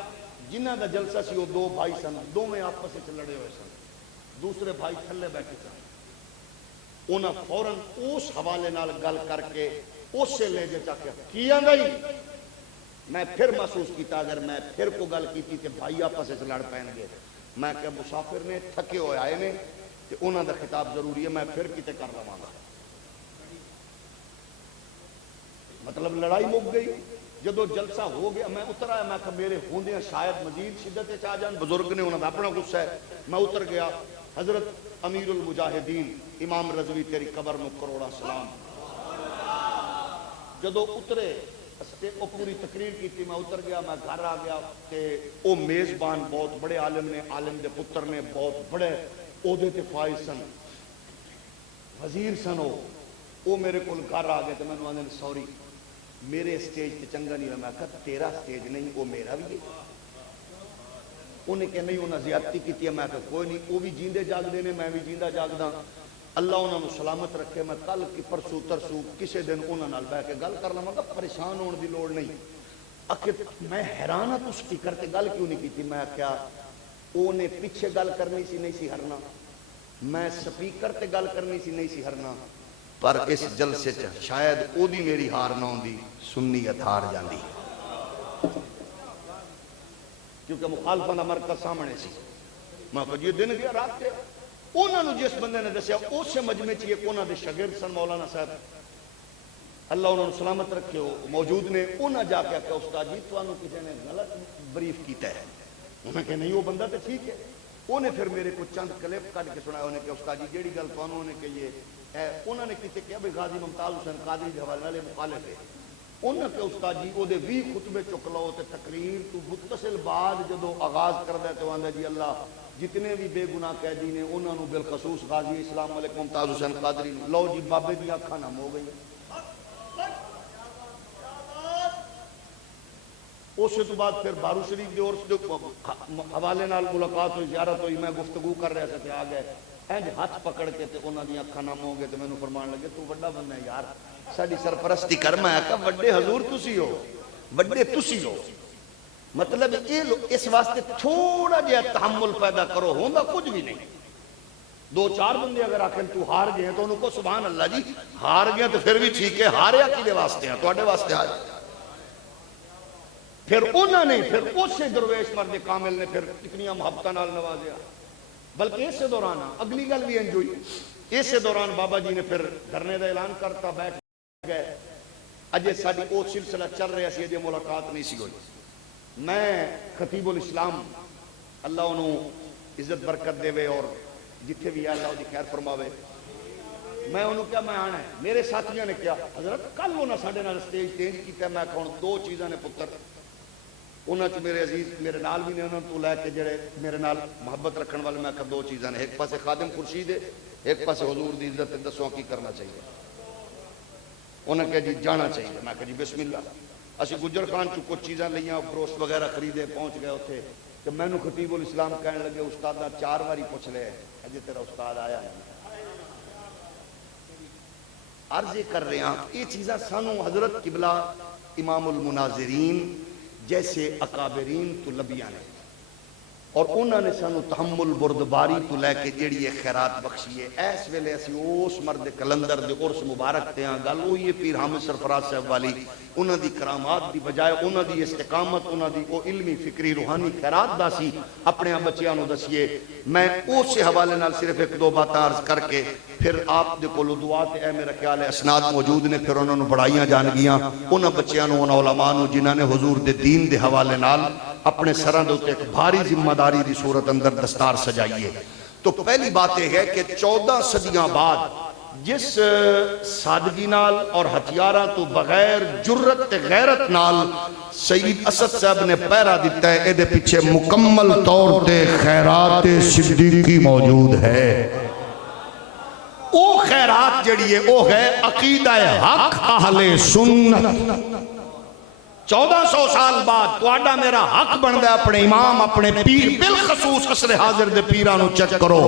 جنہ دا جلسہ سی وہ 2 بھائی سن, دونوں آپس وچ لڑے ہوئے سن. دوسرے بھائی تھلے بیٹھے سن. انہاں فوراً اس حوالے نال گل کر کے اسے لے جے چاکیا کی آندا ہی. میں پھر محسوس کیتا اگر میں پھر کو گل کیتی تے بھائی آپس وچ لڑ پین گے. میں کہ مسافر نے تھکے ہوئے آئے نے تے انہاں دا خطاب ضروری ہے, میں پھر کیتے کر لواں گا. مطلب لڑائی مک گئی. جدو جلسہ ہو گیا میں اتر آیا. میں کہ میرے ہوندیاں شاید مزید شدت آ جان. بزرگ نے انہاں دا اپنا غصہ ہے. میں اتر گیا. حضرت امیر المجاہدین امام رضوی تیری قبر میں کروڑا سلام. جدو اترے وہ پوری تقریر کی تھی. میں اتر گیا, میں گھر آ گیا کہ وہ میزبان بہت بڑے عالم نے, عالم دے پتر نے, بہت بڑے عہدے تے فائز سن, وزیر سن. وہ میرے کو گھر آ گئے تو میں نے آدھے سوری میرے اسٹیج تے چنگا نہیں رہا. میں کہا تیرا اسٹیج نہیں, وہ میرا بھی ہے. انہیں کہ نہیں انہیں زیادتی کی تھی. میں کہا کوئی نہیں, وہ بھی جیندے جاگ دینے, میں بھی جیندہ جاگ دا. اللہ انہوں نے سلامت رکھے. میں کل کی پرسوں ترسوں کسی دن انہوں نے بہ کے گل کر لوں گا. پریشان ہونے دی لوڑ نہیں. آخر میں حیران ہوں تو سپیکر تے گل کیوں نہیں کی تھی. میں کیا انہیں پیچھے گل کرنی سی, نہیں سی ہرنا. میں سپیکر تے گل کرنی سی, نہیں سی ہرنا. پر اس جلسے شاید او دی میری ہار نہ ہوندی, سنیت ہار جاندی. کیونکہ مخالفہ دا مرکز سامنے سی. میں کہا یہ دن گیا رات کے. انہوں نے جس بندے نے دسیا اس سے مجمع چیئے کہ انہوں نے شاگرد سن مولانا صاحب, اللہ انہوں نے سلامت رکھے ہو, موجود نے. انہوں نے جا کے کہ استاد جی تو انہوں کسی نے غلط بریف کیتا ہے. انہوں نے کہا نہیں وہ بندہ تو ٹھیک ہے. انہیں پھر میرے کو چند کلپ کٹ کے سنایا. انہیں کہ استاد جی جیڑی گل تو انہوں نے کہ یہ ہے. انہوں نے کہتے کہ ابھی غازی ممتاز حسین قادری کے حوالے والے مخالف ہے. انہوں نے کہ استاد جی وہ دے 20 خطبے چک لو تے تقریر تو متصل بعد جدو آغاز کر دے تو آندہ جی اللہ جتنے بھی بے گناہ قیدی نے انہوں نے بالخصوص غازی اسلام علیکم ممتاز حسین قادری لو جی بابے دی آنکھاں نم ہو گئی. اس سے تو بعد پھر بارو شریف دے اور حوالے نال ملاقات ہوئی, زیارت ہوئی. میں گفتگو کر رہا تھا, آ گئے اینج ہاتھ پکڑ کے تے انہاں دی اکھاں نم ہو گئے. تے مینوں فرمان لگے تو بڑا بندہ ہے یار, ساڈی سرپرستی کر. میں کہا بڑے حضور تسی ہو, بڑے تسی ہو. مطلب اس واسطے تھوڑا جہا تحمل پیدا کرو، ہوندہ کچھ بھی نہیں۔ دو چار بندے اگر آکھیں تو ہار گئے ہیں تو انہوں کو سبحان اللہ جی ہار گئے تو پھر بھی ٹھیک ہے، ہاریا کدے واسطے ہیں، تواڈے واسطے آج۔ پھر انہوں نے پھر اسے درویش مرد کامل نے پھر اتنی محبتہ نال نوازیا، بلکہ اس سے دوران اگلی گل بھی انجوئی، اس سے دوران بابا جی نے پھر دھرنے دا اعلان کرتا، بیٹھ گئے۔ اجے ساڈی او سلسلہ چل رہا سی، اجے ملاقات نہیں سی ہوئی۔ میں خطیب الاسلام اللہ انہوں عزت برکت دے اور جتھے بھی اللہ دی خیر فرماوے، میں انہوں کیا میں آنا ہے، میرے ساتھیوں نے کیا حضرت کل انہوں ساڑھے نال سٹیج چینج کیتا ہے، میں کہوں دو چیزاں نے پتر انہوں چ میرے عزیز میرے نال بھی نے انہوں تو لے کے جڑے میرے نال محبت رکھن والے، میں کہا دو چیزاں نے، ایک پاسے خادم خورشید ہے، ایک پاسے حضور دی عزت دسوں کی کرنا چاہیے۔ انہوں نے کہا جی جانا چاہیے، میں کہا جی بسم اللہ۔ اسی گجر خان چو کچھ چیزاں لیاں، گروشت وغیرہ خریدے، پہنچ گئے ہوتے کہ میں نے خطیب الاسلام کہنے لگے استاد چار باری پوچھ لے اجے تیرا استاد آیا ہے۔ عرض کر رہے ہیں یہ چیزاں سانو حضرت قبلہ امام المناظرین جیسے اکابرین تو لبیاں نے، اور انہوں نے سانو تحمل بردباری تو لے کے جیڑی یہ خیرات بخشی ہے۔ ایس ویلے اسی اس مرد کلندر دے عرس مبارک تے ہاں، گل ہوئی ہے پیر حامد سرفراز صاحب والی، انہوں دی کرامات دی بجائے انہوں دی استقامت، انہوں دی او علمی فکری روحانی خیرات دا سی اپنے بچیاں نو دسیے۔ میں اس سے حوالے نال صرف ایک دو بات عرض کر کے پھر آپ دے کولو دعات اے میرے خیال ہے اسناد موجود نے، پھر انہوں نے بڑھائیاں جان گیاں انہوں بچیاں نو، انہوں علماء نو جنہاں نے حضور دے دین دے حوالے نال اپنے سران دے ایک بھاری ذمہ داری دی صورت اندر دستار سجائیے۔ تو پہلی بات ہے کہ 14 صدیاں بعد جس سادگی نال اور ہتھیاراں تو بغیر جرت تے غیرت نال سید اسد صاحب نے پیرا دیتا ہے، اے دے پیچھے مکمل طور تے خیرات صدیقی موجود ہے۔ او خیرات جڑی ہے او ہے عقیدہ حق اہل سنت۔ 1400 سال بعد تواڈا میرا حق بن گیا اپنے امام اپنے پیر، بالخصوص عصر حاضر دے پیرانو چیک کرو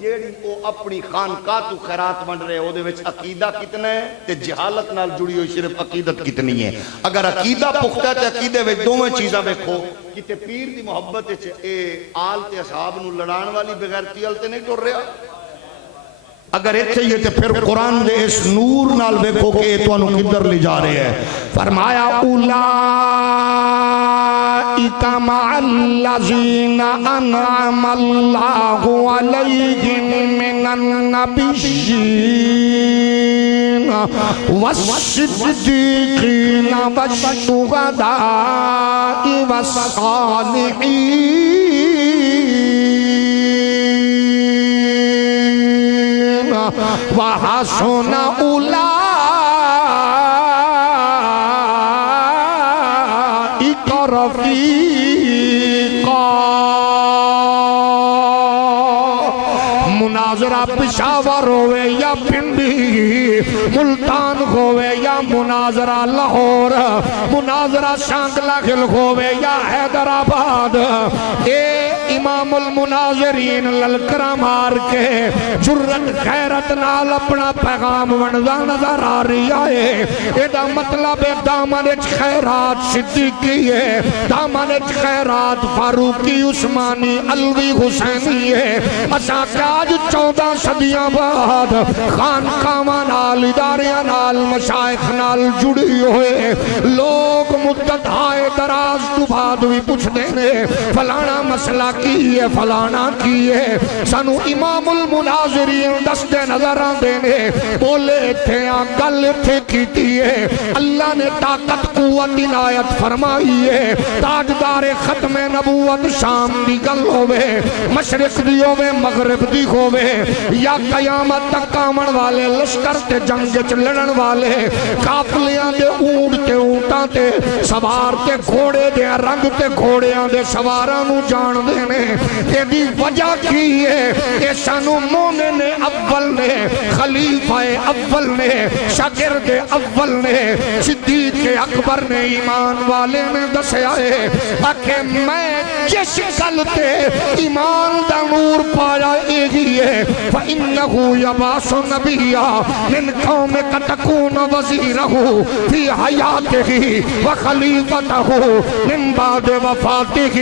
جیڑی او اپنی خانقاہ تو خیرات بن رہے او دے وچ عقیدہ کتنا ہے تے جہالت نال جڑی ہوئی صرف عقیدت کتنی ہے۔ اگر عقیدہ پختہ تے عقیدے وچ دوویں چیزاں ویکھو، کتے پیر دی محبت وچ اے آل تے اصحاب نو لڑان والی بغیرتی ال تے نہیں ٹر رہا۔ اگر ایتھے یہ تے پھر قرآن دے اس نور نال ویکھو کہ تو انہوں کدھر لے جا رہے ہیں۔ فرمایا اولئک مع الذین انعم اللہ علیہم من النبیین والصدیقین والشہداء والصالحین وَحَسُنَ أُولَئِكَ رَفِيقًا۔ مناظرہ پشاور ہوئے یا پنڈی، ملتان ہوئے یا مناظرہ لاہور، مناظرہ شانگلہ خل ہوئے یا حیدرآباد، اے امام المناظرین للکرہ مار کے جرت خیرت نال اپنا پیغام وندا نظر آ رہی آئے۔ ایدہ مطلب دامنچ خیرات صدیقی ہے، دامنچ خیرات فاروقی عثمانی علوی حسینی ہے۔ اسا کہ آج 14 صدیاں بعد خانقاہ نال اداریاں نال مشائخ نال جڑی ہوئے لوگ مدت آئے دراز تو بعد بھی پوچھ دینے فلانا مسئلہ کی ہے فلانا کی ہے، سانو امام المناظرین دست نظران دینے بولے تھے گل تھے کیتی ہے۔ اللہ نے طاقت قوت عنایت فرمائی ہے، تاجدار ختم نبوت شام دی گل ہوئے، مشرق دی ہوئے مغرب دی ہوئے، یا قیامت تک آمن والے لشکر تے جنگ چلن والے کافلیاں دے اونٹ تے اونٹاں تے سوار تے گھوڑے دے رنگ تے گھوڑیاں دے سوارانو جان دے نے تیری وجہ کی ہے کہ سانو مومن اول نے خلیفہ اول نے شاگرد اول نے صدیق اکبر نے ایمان والے نے دسیا ہے کہ میں جس گل تے ایمان دا نور پایا یہی ہے فَإِنَّهُ يَبْعَثُ نَبِيًّا مِنْ قَوْمِكَ تَكُونَ وَزِيرَهُ فِي حَيَاتِهِ وَخَلِيفَتَهُ مِنْ بَعْدِ وَفَاتِهِ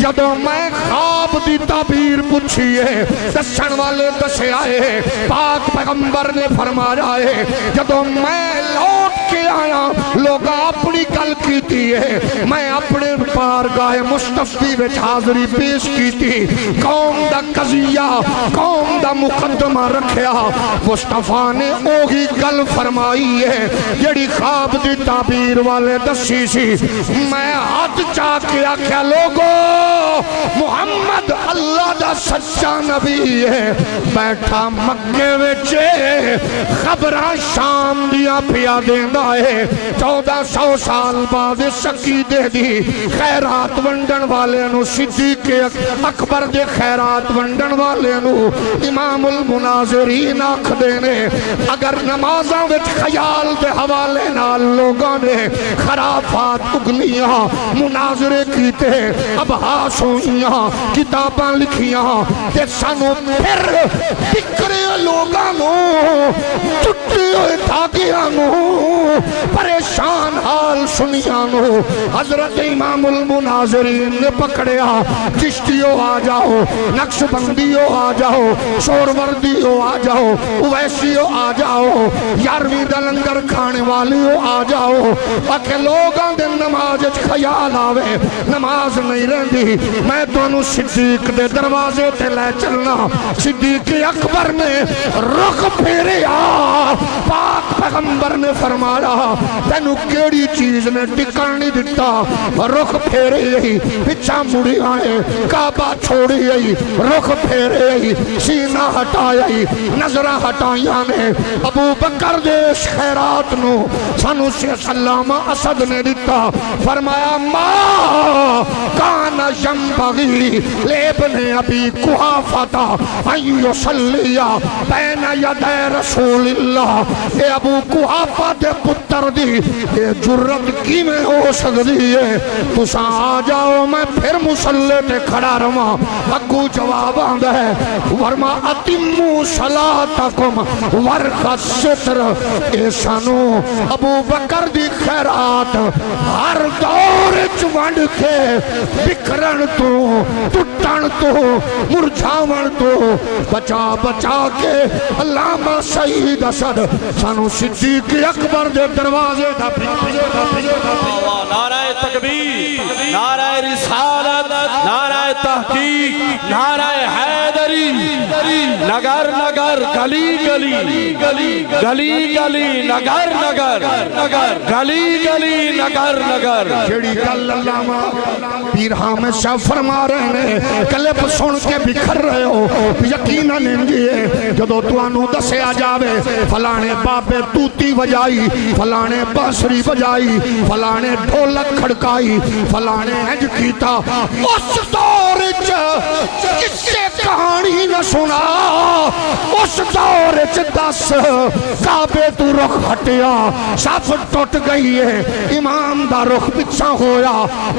جدو میں خواب دی تعبیر پوچھی ہے دسن والے دسے آئے پاک پیغمبر نے فرمایا ہے جدو میں لوٹ کے آیا لوگ اپنی گل کیتی ہے میں اپنے بارگاہ مصطفی وچ حاضری پیش کیتی قوم دا قضیہ قوم دا مقدمہ رکھیا مصطفیٰ نے اوہی گل فرمائی ہے جڑی خواب دی تعبیر والے دسی سی میں ہاتھ چاہ کے آکھیا لوگو محمد اللہ دا سچا نبی ہے بیٹھا مکے وچے خبرہ شام دیا پیا دیندہ ہے 1400 سال بعد سکی دے دی خیرات ونڈن والے نو صدیق اکبر دے خیرات ونڈن والے نو امام المناظرین آکھ دینے اگر نمازاں وچ خیال دے حوالے نال لوگاں نے خرافات اگلیاں مناظرے کیتے ابحاث ہوئیاں کتاباں لکھیاں تے سانو پھر بکرے لوگاں نو ٹوٹے ہوئے دھاگیاں نو پریشان حال سنیاں نو حضرت امام المناظرین نے پکڑیا چشتیوں آ جاؤ نقش بندیوں آ جاؤ شوروردیوں آ جاؤ اویسیوں آ جاؤ یارویں دا لنگر کھانے والیوں آ جاؤ اکھے لوگاں دے نماز خیال آوے نماز نہیں رہندی میں تو انہوں صدیق دے دروازے تے لے چلنا صدیق اکبر نے رخ پھیریا پاک پیغمبر نے فرمایا تینو کیڑی چیز نے ٹکن نہیں دیتا رخ پھیرے ہی پچھا مڑی آئے کعبہ چھوڑی آئی رخ پھیرے ہی سینہ ہٹایا ہی نظرہ ہٹائیاں نے ابو بکر دیش خیرات نو سانو سے سلامہ اسد نے دیتا فرمایا ماں کانا ینبغی لابن ابی قحافہ ان یصلیا بین یدی رسول اللہ اے ابو قحافہ دے پتر دی اے جرت کی میں ہو سکتی ہے تساں آ جاؤ میں پھر مسلح تے کھڑا رہا اگو جواب آندہ ہے ورما اتمو صلاتکم ورخ ستر اے سانو ابو بکر دی خیرات ہر دور چونڈ کے بکرن تو ٹٹن تو مرجھاون تو بچا بچا کے علامہ سعید اسد سانو صدیق اکبر دے دروازے دا نعرہ تکبیر نعرہ رسالت نعرہ تحقیق نعرہ حیدری نگر نگر گلی گلی گلی گلی نگر نگر گلی گلی نگر نگر جڑی گل علامہ پیر حامد شاہ فرما رہے ہیں کلپ سن کے بکھر رہے ہو یقیناً انجیے جدو تو انو دسے آ جاوے فلانے بابے توتی بجائی فلانے باسری بجائی فلانے ڈھولک کھڑکائی فلانے ہنج کیتا اس دور کس سے کہانی نہ سنا اس دور دس کعبے تو رخ ہٹیا صف ٹوٹ گئی ہے امام دا رخ پچھا ہویا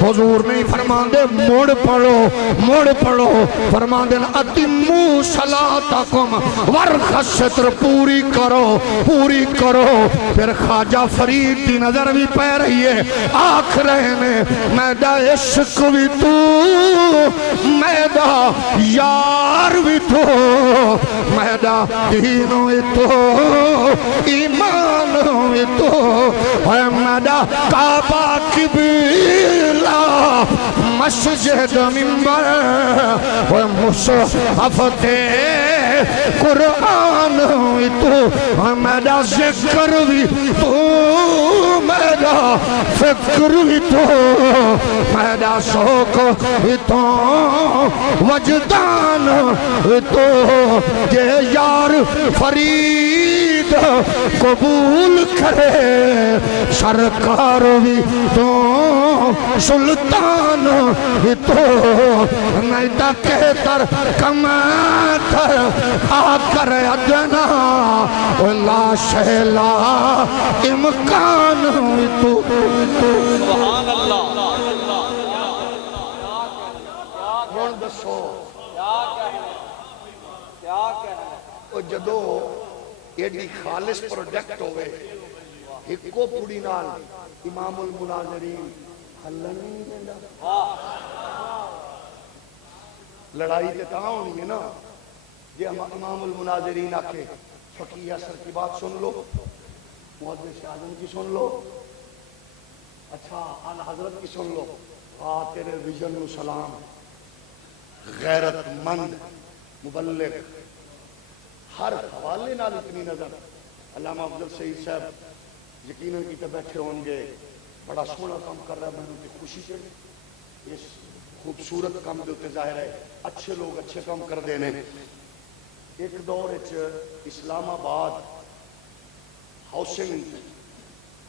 حضور نے فرمان دے موڑ پڑھو فرمان دے اتمو صلاتکم ورخ ستر پوری کرو پھر خواجہ فرید دی نظر بھی پہ رہی ہے آکھ رہے نے میدہ عشق بھی تو میدہ یار بھی تو میدہ دینوں بھی تو ایمانوں بھی تو میدہ کعبہ قبلہ مسجد منبر مصحف تے قرآن بھی تو میرا ذکر بھی تو میرا فکر بھی تو میرا شوق بھی تو وجدان بھی تو یہ یار فرید قبول کرے سرکار بھی تو سلطان تو نیتا کہتر کماتر آ کر ادنا لا شہلا امکان تو سبحان اللہ ہون دسو او جدو ایڈی خالص پروجیکٹ ہوئے ہکو پوڑی نال امام المناظرین ہلن نہیں دینا لڑائی تے کہاں ہونی ہے نا یہ امام المناظرین آکے فقیہ اثر کی بات سن لو محدث اعظم کی سن لو اچھا اعلی حضرت کی سن لو تیرے ویژن نو سلام غیرت مند مبلغ ہر حوالے نال اتنی نظر علامہ افضل سعید صاحب یقیناً کیتے بیٹھے ہوں گے بڑا سونا کام کر رہا ہے میں کی خوشی سے اس خوبصورت کام دے ہوتے ظاہر ہے اچھے لوگ اچھے کام کر دینے ایک دور اسلام آباد ہاؤسنگ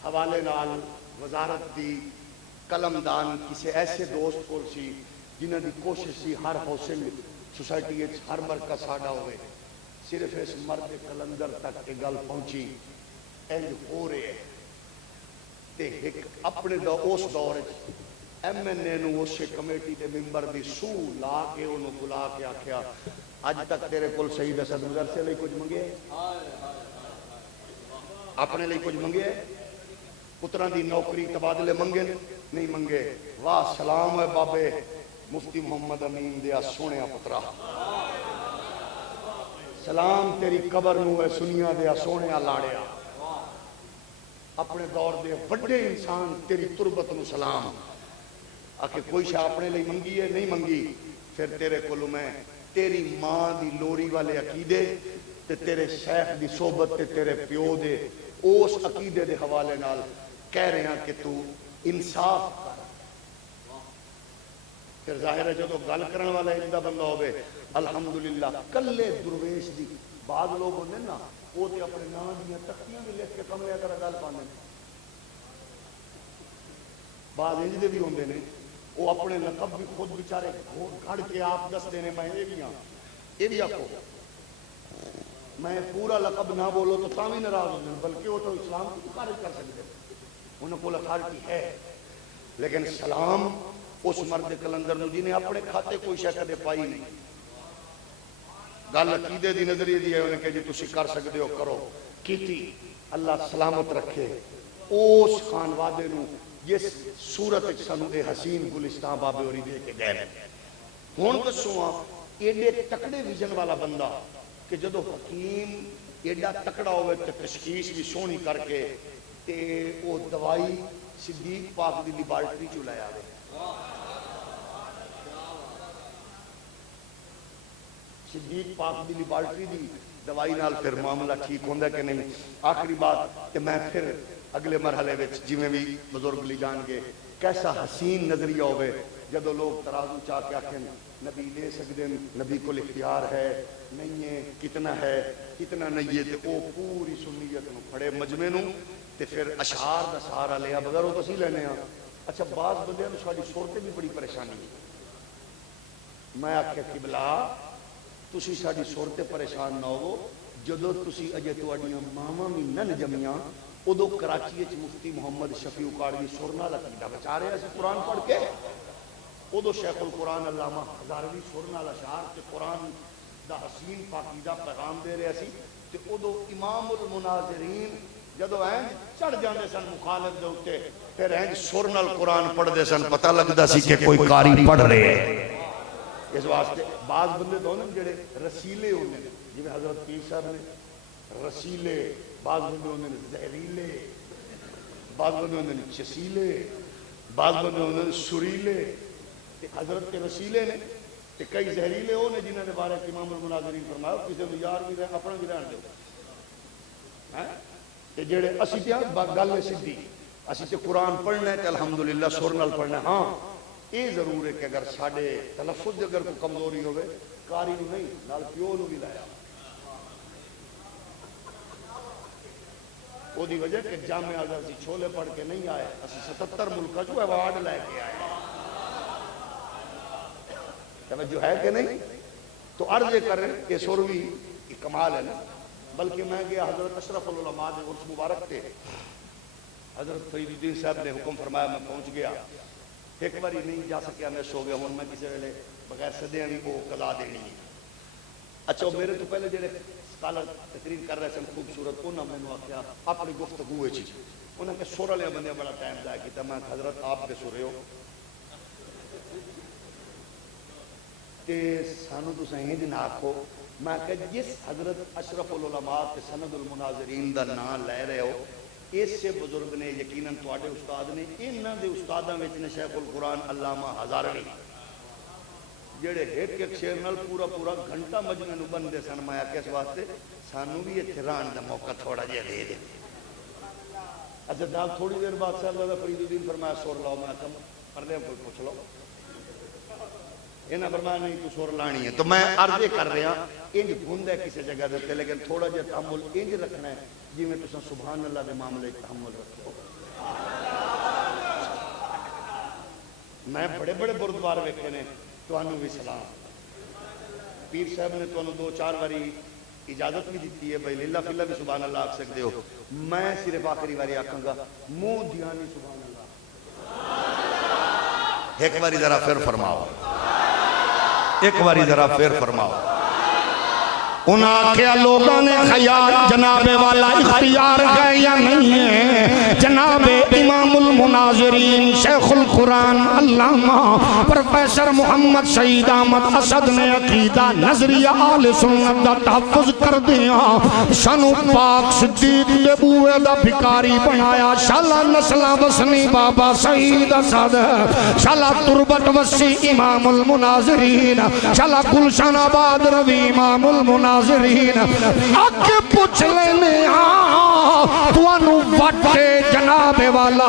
حوالے نال وزارت دی قلم دان کسی ایسے دوست کو سی جنہوں دی کوشش سی ہر ہاؤسنگ سوسائٹی ہر مرکز ساڈا ہوئے صرف اس مرد کلندر تک کے گل پہنچی اینج ہو رہے ہیں تے ایک اپنے اس دور ایم این اے نو اسے کمیٹی دے ممبر دی سو لا کے انہوں بلا کے آکھیا آج تک تیرے کل سعید اسد مدرسے لئے کچھ منگے اپنے لئے کچھ منگے پتران دی نوکری تبادلے منگے نہیں منگے واہ سلام ہے بابے مفتی محمد امین دیا سونے پترا سلام تیری قبر نو ہے سنیا دیا سونے لاڑیا اپنے دور دے بڑے انسان تیری تربت نو سلام آکے کوئی شاہ اپنے لئے منگی ہے نہیں منگی پھر تیرے کلو میں تیری ماں دی لوری والے عقیدے تے تیرے شیخ دی صحبت تے تیرے پیو دے اس عقیدے دے حوالے نال کہہ رہے ہیں کہ تو انصاف پھر ظاہر ہے جو تو گل کرن والا اندہ بندہ ہوئے الحمدللہ کلے درویش دی بعض لوگ ہونے نا وہ تے اپنے نام دیا تختیاں بھی لکھ کے کمرے اگر گل پانے بعض انج دے بھی ہوندے نے وہ اپنے لقب بھی خود بیچارے گھڑ کے آپ دس دینے میں یہ بھی آکو میں پورا لقب نہ بولو تو تامی ناراض ہو جائیں بلکہ وہ تو اسلام کو خارج کر سکتے انہوں کو اتھارٹی ہے لیکن سلام اس مرد کلندر نو جنہیں اپنے کھاتے کوئی شے کدے پائی نہیں گل عقیدے دی نظریے دی ہے انہیں کہ جی تسی کر سکتے ہو کرو کیتی اللہ سلامت رکھے اس خانوادے نو جس صورت سانو اے حسین گلستان بابے اوری دے کے گئے ہون دسواں ایڈے تکڑے ویژن والا بندہ کہ جدو حکیم ایڈا تکڑا ہوئے تے تشخیص بھی سونی کر کے تے وہ دوائی صدیق پاک دی لیبارٹری چلایا ہوئے صدیق پاک دی لیبارٹری دی دوائی نال پھر معاملہ ٹھیک ہوندہ کہ نہیں آخری بات کہ میں پھر اگلے مرحلے وچ جویں بھی بزرگ لی جان گے کیسا حسین نظریہ ہوئے جدو لوگ ترازو چاہ کے آکھیں نبی لے سکتے نبی کو اختیار ہے نہیں ہے کتنا نہیں ہے تے او پوری سنیت نو پھڑے مجمع نو تے پھر اشعار دا سہارا لیا بغیر وہ تسی لینے ہیں اچھا بعض بندے نو ساری صورتیں بھی بڑی پریشانی ہے میں آکھیا قبلہ تسی ساری صورتیں پریشان نہ ہو جدو تسی اجے تواڈیاں ماواں بھی نہ جمیاں ادو کراچی وچ مفتی محمد شفیع کاڑوی سرنا لقیدہ بچا رہے ہیں قرآن پڑھ کے ادو شیخ القرآن علامہ ہزاروی سرنا لشار تے قرآن دا حسین پاکیدہ پیغام دے رہے سی تے ادو امام المناظرین جدو اینج چڑھ جاندے سن مخالف دے ہوتے پھر اینج سرنا القرآن پڑھ دے سن پتہ لگدا سی کہ کوئی قاری پڑھ رہے ہیں اس واسطے بعض بندے تو ہونے جڑے رسیلے ہونے جی حضرت پیر صاحب نے رسیلے بعض بندے ہونے زہریلے بعض بندے ہونے چسیلے بعض بندے ہونے سریلے حضرت کے رسیلے نے کئی زہریلے ہونے جنہوں نے بارے امام المناظرین فرمایا کسی نے یار بھی رہے اپنا بھی رہنے دے جڑے اسی تیار گل سدھی اسی تے قرآن پڑھنا ہے الحمدللہ سر نال پڑھنا ہے ہاں یہ ضرور ہے کہ اگر ساڈے تلفظ اگر کوئی کمزوری ہوئے کاری نہیں نال پیو نو بھی لایا وہ دی وجہ کہ جامعہ ازہر سی چھولے پڑھ کے نہیں آئے، اسی 77 ملکہ جو ایوارڈ لے کے آئے، توجہ ہے کہ نہیں؟ تو عرض یہ کر رہے ہیں کہ سوروی کمال ہے نا، بلکہ میں گیا حضرت اشرف العلماء نے عرس مبارک تھے، حضرت فرید الدین صاحب نے حکم فرمایا، میں پہنچ گیا، ایک باری نہیں جا سکیا، میں سو گیا ہوں، میں کسی ویلے بغیر سدے بھی وہ قضا دینی ہے۔ اچھا میرے تو پہلے جڑے سکالر تقریر کر رہے سن خوبصورت، انہوں نے میں آخیا اپنی گفتگو ہے چیز، انہوں نے سورہ لیا بندے بڑا ٹائم ضائع کیتا، میں حضرت آپ کے سورے ہو تے سانو تو سہین نہ آکھو، میں کہ جس حضرت اشرف العلماء کے سند المناظرین دا نام لے رہے ہو، اس سے بزرگ نے یقیناً تواڈے استاد نے، انہاں دے استاداں وچ نے شیخ القرآن علامہ ہزاروی جڑے ایک ایک شعر نال پورا پورا گھنٹہ مجمع نو بندے سن، میں کہ اس واسطے سانو بھی ایتھے رہن دا موقع تھوڑا جہا دے دے۔ اچھا جناب تھوڑی دیر بعد صاحب فرید الدین فرمایا سور لاؤ، میں کم پردے کوئی پوچھ لو، انہاں فرمایا نہیں تو سور لانی ہے، تو میں عرض کر رہا انج گھومدا ہے کسی جگہ دے، لیکن تھوڑا جہا تحمل انج رکھنا ہے جی میں تساں سبحان اللہ دے معاملے تحمل رکھو۔ میں بڑے بڑے بردوار ویکھے نے، تانوں بھی سلام، پیر صاحب نے تانوں 2-4 باری اجازت بھی دیتی ہے بھائی للہ فی اللہ بھی سبحان اللہ آکھ سکتے ہو، میں صرف آخری باری آکھاں گا منہ دیانی سبحان اللہ، ایک باری ذرا پھر فرماؤ، ایک باری ذرا پھر فرماؤ۔ انہاں کیا لوگوں نے خیال جناب والا اختیار ہے یا نہیں ہے؟ جناب امام المناظرین شیخ القرآن علامہ پروفیسر محمد سعید احمد اسد نے عقیدہ نظریہ آل سنت دا تحفظ کر دیا، شانو پاک صدیق دے بوئے دا بھکاری بنایا، شالا نسلہ وسنی بابا سعید اسد، شالا تربت وسی امام المناظرین، شالا گلشن آباد روی امام المناظرین، آکے پوچھ لینے توانو وٹے جناب والا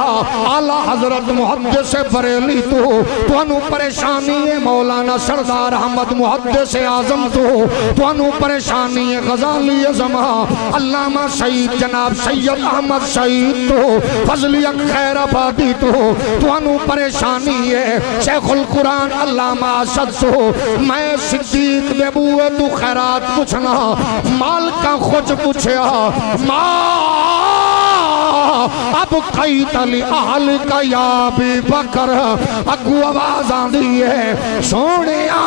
اعلیٰ حضرت محدث بریلی توانو پریشانی ہے مولانا سردار احمد محدث اعظم توانو پریشانی ہے غزالی زمان علامہ سعید جناب سید احمد سعید فضلی خیر آبادی توانو پریشانی ہے شیخ القرآن علامہ اسد میں صدیق بے بوئے تو خیرات پوچھنا مال کا خوچ پوچھیا اب قیت لی اہل کا یا بی بکر اگو آواز آن دیئے سوڑیا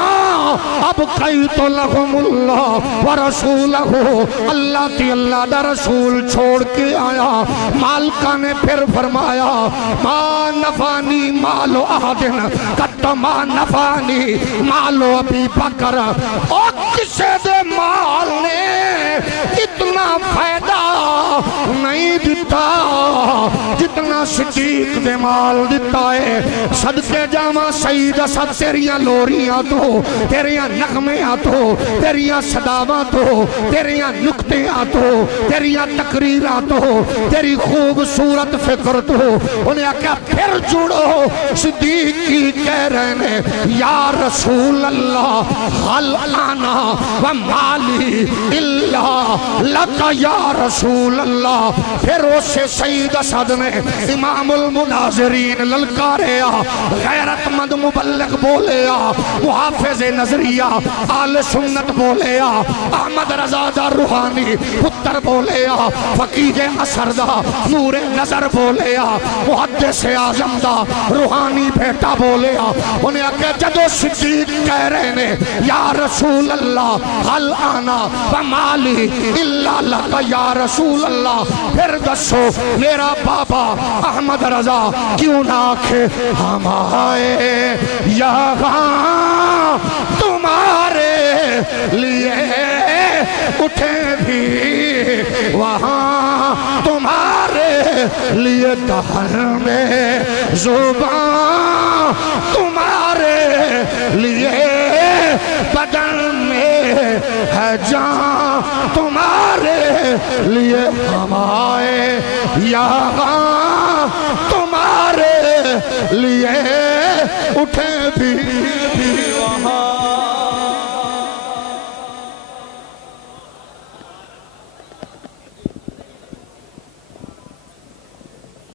اب قیت لہم اللہ ورسولہ اللہ تی اللہ دا رسول چھوڑ کے آیا مالکہ نے پھر فرمایا ما نفانی مالو آدن کت ما نفانی مالو ابی بکر اور کسے دے مال نے اتنا فائدہ نہیں دیتا جتنا صدیق دے مال دیتا ہے صدقے جامع سعید اسد تیریاں لوریاں تو تیریاں نغمیاں تو تیریاں صداواں تو تیریاں نکتیاں تو تیریاں تقریراں تو تیری خوبصورت فکر تو انہیں کہا پھر جڑو صدیق کی کہہ رہے ہیں یا رسول اللہ حل آنا و مالی اللہ لکا یا رسول اللہ پھر اسے سعید اسد نے امام المناظرین للکاریا غیرت مند مبلغ بولیا محافظ نظریہ آل سنت بولیا احمد رضا دا روحانی پتر بولیا فقیہ اثر دا نور نظر بولیا محدث اعظم دا روحانی بیٹا بولیا انہیں کہ جدو صدیق کہہ رہے نے یا رسول اللہ حل آنا و مالی اللہ لکا یا رسول اللہ پھر دسو میرا بابا احمد رضا کیوں نہ آکھے ہم آئے یہاں تمہارے لیے اٹھے بھی وہاں تمہارے لیے دہر میں زبان تمہارے لیے بدن میں ہے جان تمہارے لیے ہم آئے یہاں تمہارے لیے اٹھے بھی وہاں